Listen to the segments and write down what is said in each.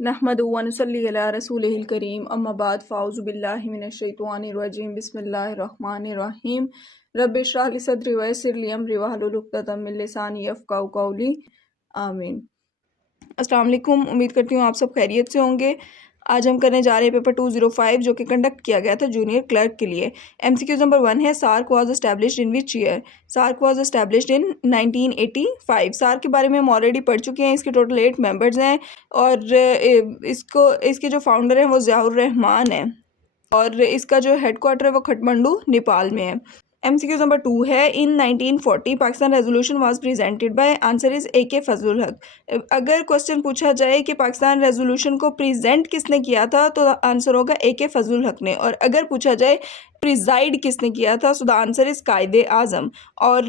नहमदु व नसल्ली अला रसूलिहिल करीम अम्मा बाद फ़ाउज़ु बिल्लाहि मिनश शैतानिर रजीम बिस्मिल्लाहिर रहमानिर रहीम रब्बि इश्रह ली सदरी व यस्सिर ली अमरी वहलुल उक़दतम मिन लिसानी यफ़क़हू क़ौली आमीन। अस्सलाम वालेकुम, उम्मीद करती हूँ आप सब खैरियत से होंगे। आज हम करने जा रहे हैं पेपर 205 जो कि कंडक्ट किया गया था जूनियर क्लर्क के लिए। एमसीक्यूज नंबर 1 है, SAARC was established in which year? SAARC was established in 1985। SAARC के बारे में हम ऑलरेडी पढ़ चुके हैं। इसके टोटल 8 मेंबर्स हैं और इसके जो फाउंडर हैं वो ज़ियाउर रहमान है और इसका जो हेडक्वार्टर है वो खटमंडू नेपाल में है। एमसीक्यूज नंबर 2 है, इन 1940 Pakistan resolution was presented by, answer is AK Fazlul हक। अगर क्वेश्चन पूछा जाए कि पाकिस्तान रेजोल्यूशन को प्रेजेंट किसने किया था तो आंसर होगा AK फजलुल हक ने। और अगर पूछा जाए प्रिजाइड किसने किया था तो द आंसर इज कायदे आज़म। और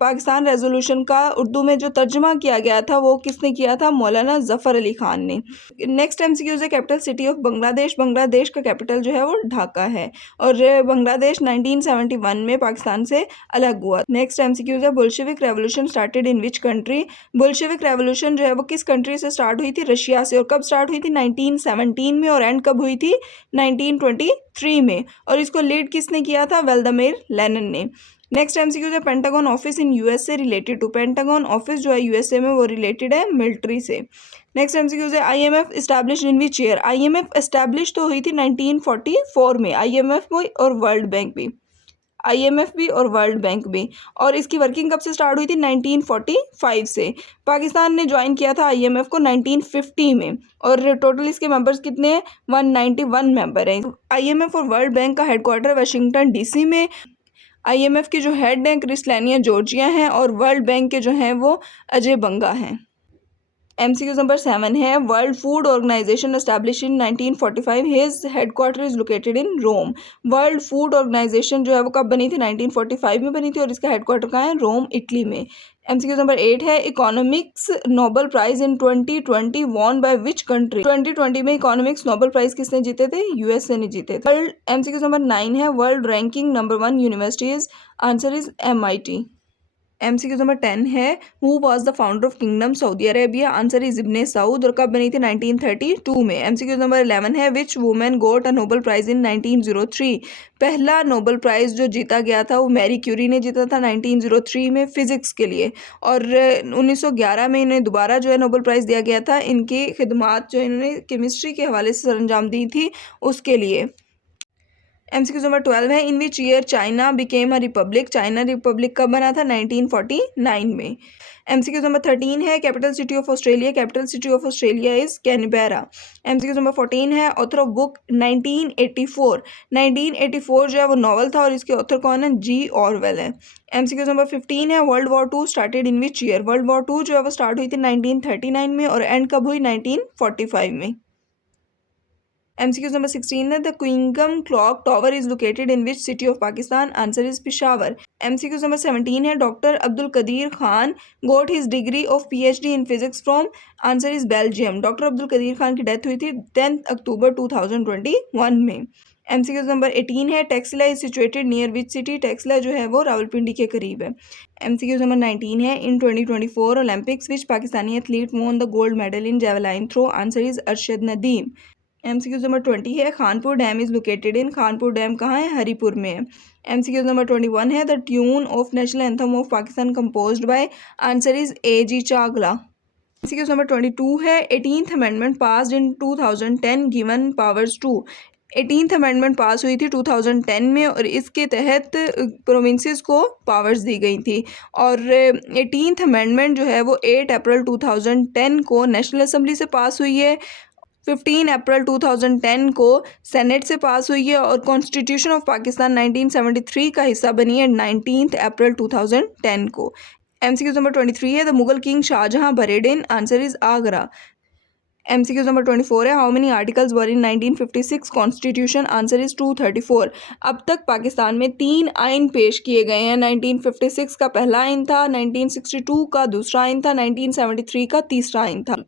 पाकिस्तान रेजोल्यूशन का उर्दू में जो तर्जुमा किया गया था वो किसने किया था? मौलाना ज़फ़र अली ख़ान ने। नेक्स्ट एमसीक्यूज है, capital city of Bangladesh. Bangladesh का कैपिटल जो है वो ढाका है और बांग्लादेश 1971 में पाकिस्तान से अलग हुआ। नेक्स्ट एमसीक्यूज है, Bolshevik revolution started in which country? Bolshevik revolution जो है वो किस कंट्री से स्टार्ट हुई थी? रशिया से। और कब स्टार्ट हुई थी? 1917 में। और एंड कब हुई थी? 1923 में। और इसको लीड किसने किया था? व्लादिमीर लेनिन ने। नेक्स्ट एमसीक्यू है, पेंटागन ऑफिस इन यूएस से रिलेटेड टू। पेंटागन ऑफिस जो है यूएसए में वो रिलेटेड है मिलिट्री से। नेक्स्ट एमसीक्यू है, IMF established in which year? IMF establish तो हुई थी 1944 में। आईएमएफ भी और वर्ल्ड बैंक भी, आईएमएफ भी और वर्ल्ड बैंक भी। और इसकी वर्किंग कब से स्टार्ट हुई थी? 1945 से। पाकिस्तान ने ज्वाइन किया था आईएमएफ को 1950 में। और टोटल इसके मेंबर्स कितने हैं? 191 मेंबर हैं। आईएमएफ और वर्ल्ड बैंक का हेडक्वार्टर वाशिंगटन डीसी में। आईएमएफ के जो हेड हैं क्रिस्टैनिया जॉर्जिया हैं और वर्ल्ड बैंक के जो हैं वो अजय बंगा हैं। एमसीक्यू नंबर 7 है, World Food Organization establish in 1945, his headquarter is located in Rome. World Food Organization जो है वो कब बनी थी? 1945 में बनी थी और इसका हेडक्वार्टर कहाँ है? रोम, इटली में। एमसीक्यू नंबर 8 है, economics Nobel prize in 2020 won by which country? 2020 में इकोनॉमिक्स नोबेल प्राइज किसने जीते थे? यूएसए ने जीते थे। एमसीक्यू नंबर 9 है, world ranking number 1 universities, answer is MIT। MCQ number 10 है, who was the founder of kingdom Saudi Arabia? Answer is Ibn Saud. और कब बनी थी? 1932 में। एमसीक्यू नंबर 11 है, which women got a Nobel prize in 1903? पहला Nobel prize जो जीता गया था वो मैरी क्यूरी ने जीता था 1903 में फिजिक्स के लिए। और 1911 में इन्हें दोबारा जो है नोबेल प्राइज दिया गया था इनकी खिदमात जो इन्होंने केमिस्ट्री के हवाले से सरअंजाम दी थी उसके लिए। एमसीक्यू नंबर 12 है, in which year China became a republic? China republic कब बना था? 1949 में। एमसीक्यू नंबर 13 है, capital city of Australia? Capital city of Australia is Canberra. MCQ number 14 है, ऑथर ऑफ बुक 1984? 1984 जो है वो नॉवल था और इसके ऑथर कौन है? G. ऑरवेल है। एमसीक्यू नंबर 15 है, world war 2 started in which year? World war 2 जो है वो स्टार्ट हुई थी 1939 में और एंड कब हुई? 1945 में। एमसीक्यूज नंबर 16 है, the Cunningham clock tower is located in which city of Pakistan? Answer is Peshawar. MCQs number 17 है, doctor Abdul Qadeer Khan got his degree of PhD in physics from? Answer is Belgium. Doctor Abdul Qadeer Khan की डेथ हुई थी 10 अक्टूबर 2021 में। MCQs number 18 है, Taxila is situated near which city? Taxila जो है वो रावलपिंडी के करीब है। एमसीक्यूज नंबर 19 है, in 2024 Olympics which Pakistani athlete won the gold medal in javelin throw? Answer is Arshad Nadeem. MCQs number 20 है, Khanpur dam is located in? Khanpur dam कहाँ है? हरिपुर में है। एमसीक्यूज नंबर 21 है, the tune of national anthem of Pakistan composed by? Answer is AG Chagla. MCQs number 22 है, 18th amendment passed in 2010 given powers to? 18th amendment pass हुई थी 2010 में और इसके तहत प्रोविंसेस को पावर्स दी गई थी। और 18th अमेंडमेंट जो है वो 8 अप्रैल 2010 को नेशनल असेंबली से पास हुई है, 15 अप्रैल 2010 को सेनेट से पास हुई है और कॉन्स्टिट्यूशन ऑफ पाकिस्तान 1973 का हिस्सा बनी है 19 अप्रैल 2010 को। एमसीक्यू नंबर 23 है, the Mughal king Shah Jahan buried in? Answer is Agra. MCQ number 24 है, how many articles were in 1956 constitution? Answer is 234। अब तक पाकिस्तान में 3 आइन पेश किए गए हैं। 1956 का पहला आइन था, 1962 का दूसरा आइन था, 1973 का तीसरा आइन था।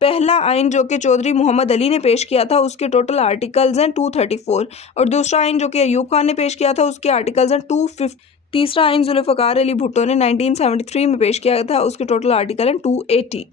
पहला आइन जो कि चौधरी मोहम्मद अली ने पेश किया था उसके टोटल आर्टिकल्स हैं 234 और दूसरा आइन जो कि अयूब खान ने पेश किया था उसके आर्टिकल्स हैं 250। तीसरा आइन जुल्फ़िकार अली भुट्टो ने 1973 में पेश किया था उसके टोटल आर्टिकल हैं 280।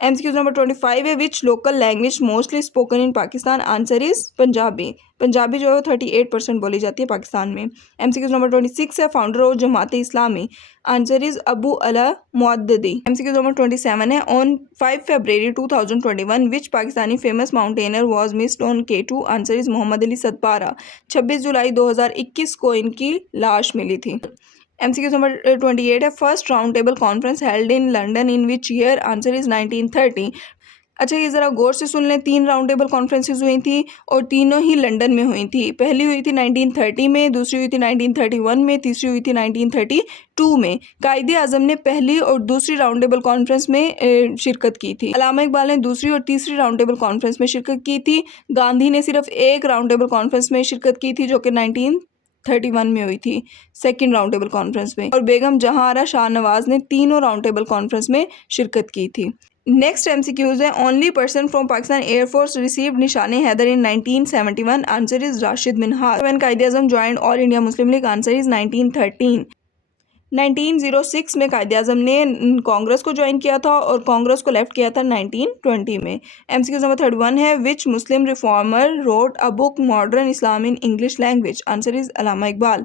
MCQ नंबर 25 है, which local language mostly spoken in Pakistan, answer is Punjabi. Punjabi जो है 38% बोली जाती है पाकिस्तान में। MCQ नंबर 26 है, founder of Jamaat Islami, answer is Abu Ala Maududi. MCQ number 27 है, on 5 February 2021 which Pakistani famous mountaineer was missed on K2, answer is Muhammad Ali Sadpara. 26 जुलाई 2021 को इनकी लाश मिली थी। MCQ नंबर 28 है, first round table conference held in London in which year, answer is 1930। अच्छा, ये ज़रा गौर से सुन लें, 3 राउंड टेबल कॉन्फ्रेंसेस हुई थी और तीनों ही लंदन में हुई थी। पहली हुई थी 1930 में, दूसरी हुई थी 1931 में, तीसरी हुई थी 1932 में। कायदे आज़म ने पहली और दूसरी राउंड टेबल कॉन्फ्रेंस में शिरकत की थी। अल्लामा इकबाल ने दूसरी और तीसरी राउंड टेबल कॉन्फ्रेंस में शिरकत की थी। गांधी ने सिर्फ एक राउंड टेबल कॉन्फ्रेंस में शिरकत की थी जो कि 1931 में हुई थी, सेकेंड राउंड टेबल कॉन्फ्रेंस में। और बेगम जहां आरा शाहनवाज ने तीनों राउंड टेबल कॉन्फ्रेंस में शिरकत की थी। नेक्स्ट MCQs है, only person from Pakistan air force received Nishan Haider in 1971, answer is Rashid Minhas. When Quaid Azam joined All India Muslim League, answer is 1913। 1906 में कायदे आज़म ने कांग्रेस को ज्वाइन किया था और कांग्रेस को लेफ्ट किया था 1920 में। MCQ नंबर 31 है, which Muslim reformer wrote a book Modern Islam in English language, answer is Allama Iqbal.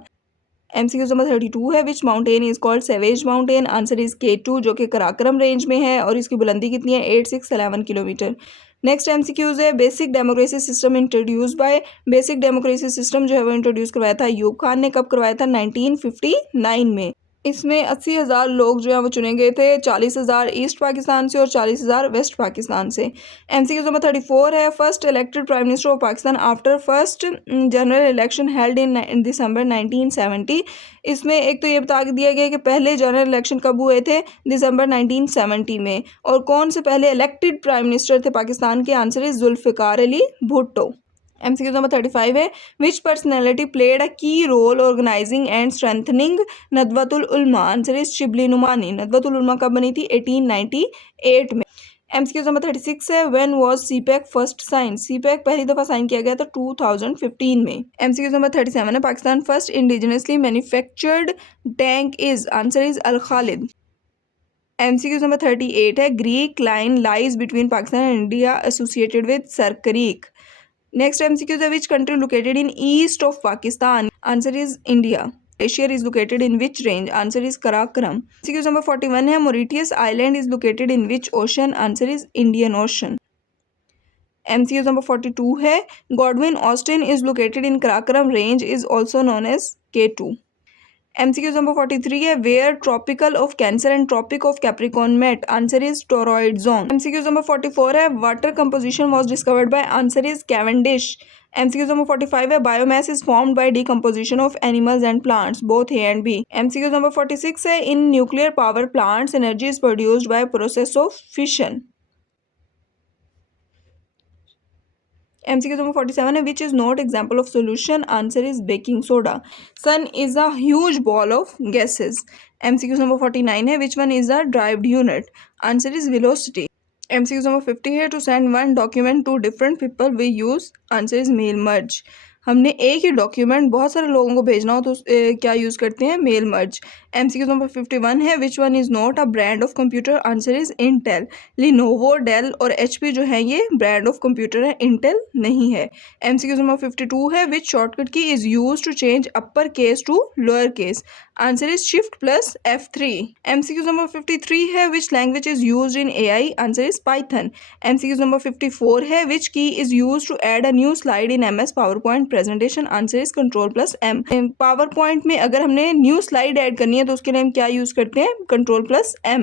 MCQ number 32 है, which mountain is called savage mountain, answer is K2 जो कि कराकरम रेंज में है और इसकी बुलंदी कितनी है, 8611 किलोमीटर। नेक्स्ट MCQs है, basic democracy system introduce by, basic democracy system जो है वो इंट्रोड्यूस करवाया था अयूब खान ने। कब करवाया था, 1959 में। इसमें 80,000 लोग जो है वो चुने गए थे, 40,000 ईस्ट पाकिस्तान से और 40,000 वेस्ट पाकिस्तान से। MCQ नंबर 34 है, first elected prime minister of Pakistan after first general election held in December 1970। इसमें एक तो ये बता दिया गया कि पहले जनरल इलेक्शन कब हुए थे, दिसंबर 1970 में। और कौन से पहले इलेक्टेड प्राइम मिनिस्टर थे पाकिस्तान के, answer is Zulfikar Ali Bhutto. MCQ number 35 है, which personality played a key role organising and strengthening Nadwatul Ulama, answer is Shibli Nomani. Nadwatul Ulama कब बनी थी, 1898 में। MCQ नंबर 36 है, when was CPEC first sign, CPEC पहली दफ़ा साइन किया गया था 2015 में। MCQ नंबर 37 है, Pakistan first indigenously manufactured tank is, answer is Al Khalid. MCQ number 38 है, creek line lies between Pakistan and India associated with Sir Creek. Next MCQ है, which country located in east of Pakistan, answer is India. Glacier is located in which range, answer is Karakoram. MCQ number 41 है, Mauritius island is located in which ocean, answer is Indian ocean. MCQ number 42 है, Godwin Austen is located in Karakoram range is also known as K2। MCQ number 43 है, where tropical of cancer and tropic of capricorn met, answer is torrid zone. MCQ number 44 है, water composition was discovered by, answer is Cavendish. MCQ number 45 है, biomass is formed by decomposition of animals and plants both A and B. MCQ number 46 है, in nuclear power plants energy is produced by process of fission. MCQ number 47 है, which is not example of solution, answer is baking soda. Sun is a huge ball of gases. MCQ number 49 है, which one is a derived unit, answer is velocity. MCQ number 50 है, to send one document to different people we use, answer is mail merge. हमने एक ही document बहुत सारे लोगों को भेजना हो तो क्या यूज़ करते हैं, मेल मर्ज। MCQ नंबर 51 है, which one is not a brand of computer, answer is Intel. Lenovo, Dell और HP जो है ये ब्रांड ऑफ कंप्यूटर है, इंटेल नहीं है। MCQ नंबर 52 है, which shortcut key is use to change upper case to lower case, answer is shift plus F3। MCQ number 53 है, which language is used in AI, answer is Python. MCQ number 54 है, which key is used to add a new slide in MS PowerPoint presentation, answer is control plus M। PowerPoint में अगर हमने new slide add करनी है तो उसके लिए हम क्या यूज करते हैं, control plus M।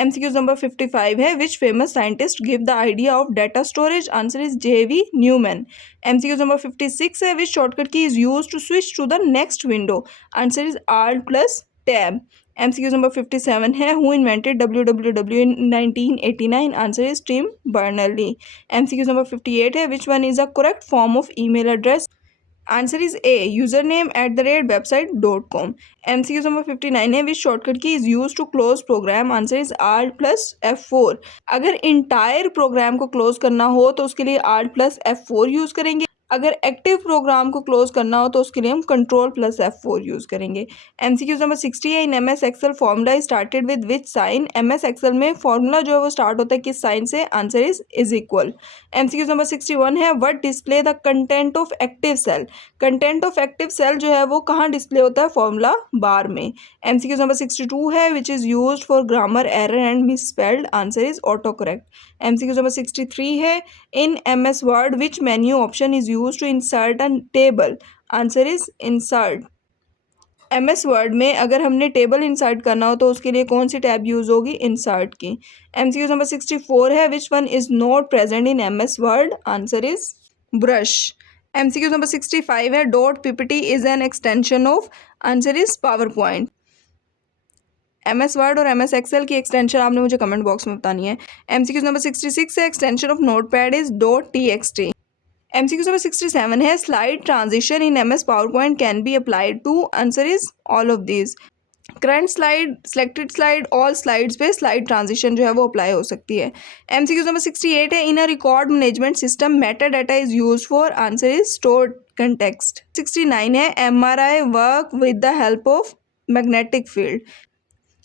MCQ number 55 है, which famous scientist give the idea of data storage, answer is JV Neumann. MCQ number 56 है, which shortcut key is use to switch to the next window, answer is Alt plus tab. MCQ number 57 है, who invented www in 1989, answer is Tim Berners Lee. MCQ number 58 है, which one is a correct form of email address, answer is A, username@website.com। MCQ number 59 है, which shortcut key is use to close program, answer is Alt plus F4। अगर entire programme को close करना हो तो उसके लिए Alt plus F4 use करेंगे। अगर एक्टिव प्रोग्राम को क्लोज करना हो तो उसके लिए हम Ctrl+F4 यूज़ करेंगे। MCQ नंबर 60 है, in MS Excel formula started with which sign. MS Excel में फॉर्मूला जो है वो स्टार्ट होता है किस साइन से? Answer is equal. MCQ number 61 है, what display the content of active cell. Content of active cell जो है वो कहाँ डिस्प्ले होता है? फॉर्मूला बार में। MCQ नंबर 62 है, which is used for grammar error and miss spelled. Answer is auto correct. MCQ number 63 है, in MS Word which menu option is used to insert a table? Answer is insert. MS Word में अगर हमने table insert करना हो तो उसके लिए कौन सी टैब यूज होगी? इंसर्ट की। MCQ नंबर 64 है, which one is not present in MS Word? Answer is brush. MCQ number 65 है, dot PPT is an extension of. Answer is power point. MS word और MS एक्सेल की extension आपने मुझे comment box में बतानी है। MCQ number 66 है, extension of notepad is .txt। MCQ number 67 है, slide transition in MS PowerPoint can be applied to. Answer is all of these. Current slide, selected slide, all slides पे slide transition जो है वो apply हो सकती है। MCQ number 68 है, in a record management system meta data is use for. Answer is stored context. 69 है, MRI work with the help of magnetic field.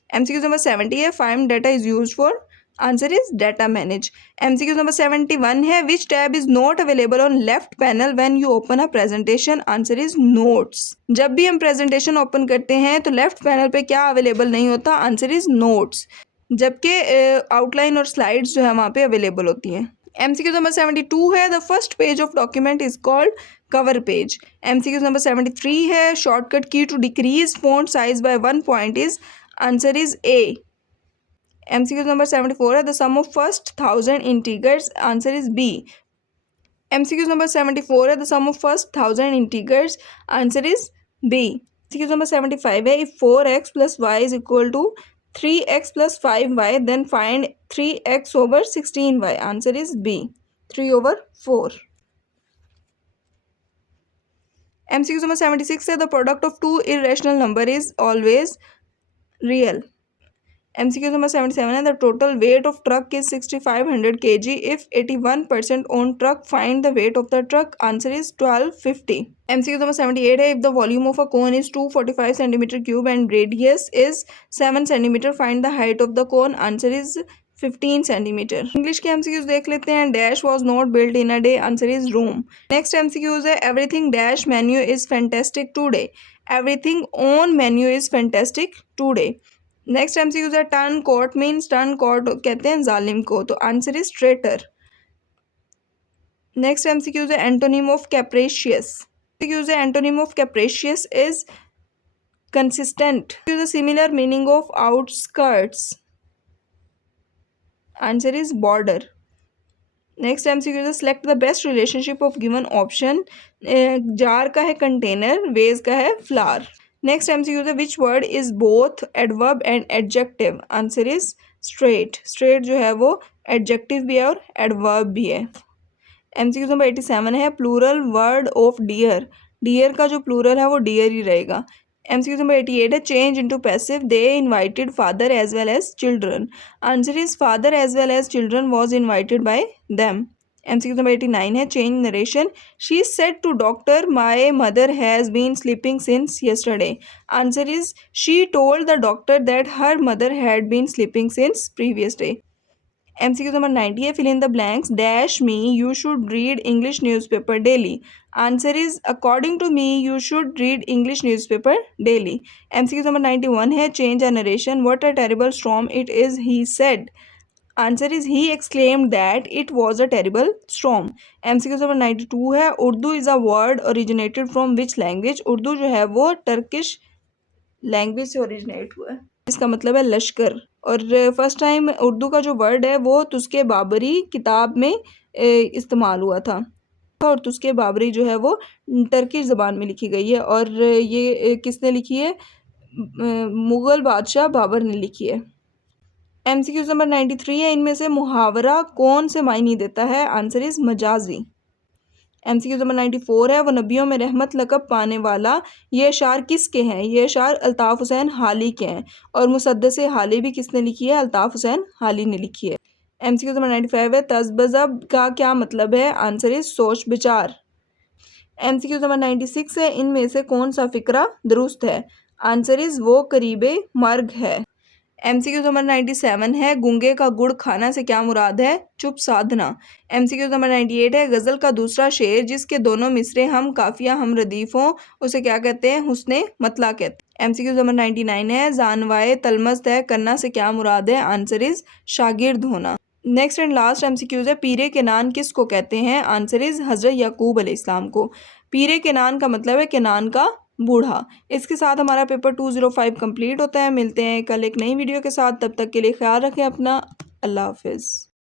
MCQ number 70 है, find data is use for. Answer is data manage. MCQ number 71 है, which tab is not available on left panel when you open a presentation. Answer is notes. जब भी हम presentation open करते हैं तो left panel पे क्या available नहीं होता? आंसर इज नोट्स, जबकि आउटलाइन और स्लाइड्स जो है वहाँ पे अवेलेबल होती हैं। MCQ नंबर 72 है, the first page of document is called cover page. MCQ number 73 है, shortcut key to decrease font size by 1 point is. Answer is A। MCQ number 74 है, the sum of first 1000 integers. Answer is B। MCQ number 74 है, the sum of first 1000 integers. Answer is B। MCQ number 75 है, if 4x + y is equal to 3x + 5y then find 3x over 16y। Answer is B, 3/4। MCQ number 76 है, the product of two irrational number is always real. MCQ number 77 है, the total weight of truck is 6500 kg if 81% on truck find the weight of the truck. Answer is 1250। MCQ number 78 है, if the volume of a cone is 245 centimetre cube and radius is 7 centimetre find the height of the cone. Answer is 15 centimetre. English के MCQs देख लेते हैं। Dash was not build in a day. Answer is Rome. Next MCQs है, everything dash menu is fantastic today. Everything on menu is fantastic today. Next MCQs है, turncoat means, turncoat कहते हैं जालिम को, तो answer is traitor. Next MCQs है, antonym of capricious. MCQs है, antonym of capricious is consistent. Similar meaning of outskirts. Answer is border. Next MCQ है, select the best relationship of given option. Jar का है container, veg का है flower. Next MCQ है, which word is both adverb and adjective. Answer is straight. Straight जो है वो adjective भी है और एडवर्ब भी है। MCQ नंबर 87 है, plural word of dear. Dear का जो प्लूरल है वो डियर ही रहेगा। MCQ नंबर 88 है, change into passive, they invited father as well as children. Answer is father as well as children was invited by them. MCQ number 89 है, change narration, she said to doctor my mother has been sleeping since yesterday। Answer is she told the doctor that her mother had been sleeping since previous day. MCQ number 90 है, fill in the blanks, dash me you should read English newspaper daily. Answer is according to me you should read English newspaper daily. MCQ number 91 है, change a narration, what a terrible storm it is he said. Answer is he exclaimed that it was a terrible storm. MCQ number 92 है, Urdu is a word originated from which language. Urdu जो है वो Turkish language से originate हुआ है, इसका मतलब है लश्कर। और फर्स्ट टाइम उर्दू का जो वर्ड है वो तुस्के बाबरी किताब में इस्तेमाल हुआ था, और तुस्के बाबरी जो है वो टर्किश ज़बान में लिखी गई है, और ये किसने लिखी है? मुग़ल बादशाह बाबर ने लिखी है। MCQ नंबर 93 है, इनमें से मुहावरा कौन से मायने देता है। आंसर इज मजाजी। MCQ नंबर 94 है, वो नबियों में रहमत लक़ब पाने वाला, ये अशार किसके हैं। ये अशार अल्ताफ़ हुसैन हाली के हैं, और मुसद्दस हाली भी किसने लिखी है? अल्ताफ़ हुसैन हाली ने लिखी है। MCQ नंबर 95 है, तज़बज़ब का क्या मतलब है। आंसर इज सोच विचार। MCQ नंबर 96 है, इनमें से कौन सा फिक्रा दुरुस्त है? आंसर इज वो करीबे मर्ग है। MCQ नंबर 97 है, गूंगे का गुड़ खाना से क्या मुराद है? चुप साधना। MCQ नंबर 98 है, गजल का दूसरा शेर जिसके दोनों मिसरे हम काफिया हम रदीफ हों उसे क्या कहते हैं? हुस्ने मतला कहते हैं। MCQ नंबर 99 है, जानवाए तलमस तय करना से क्या मुराद है? आंसर इज शागिर्द होना। नेक्स्ट एंड लास्ट MCQज है, पीरे केनान किसको कहते हैं? आंसर इज हजरत याकूब अलैहिस्सलाम को। पीरे केनान का मतलब है केनान का बूढ़ा। इसके साथ हमारा पेपर 205 कंप्लीट होता है। मिलते हैं कल एक नई वीडियो के साथ, तब तक के लिए ख्याल रखें अपना। अल्लाह हाफिज़।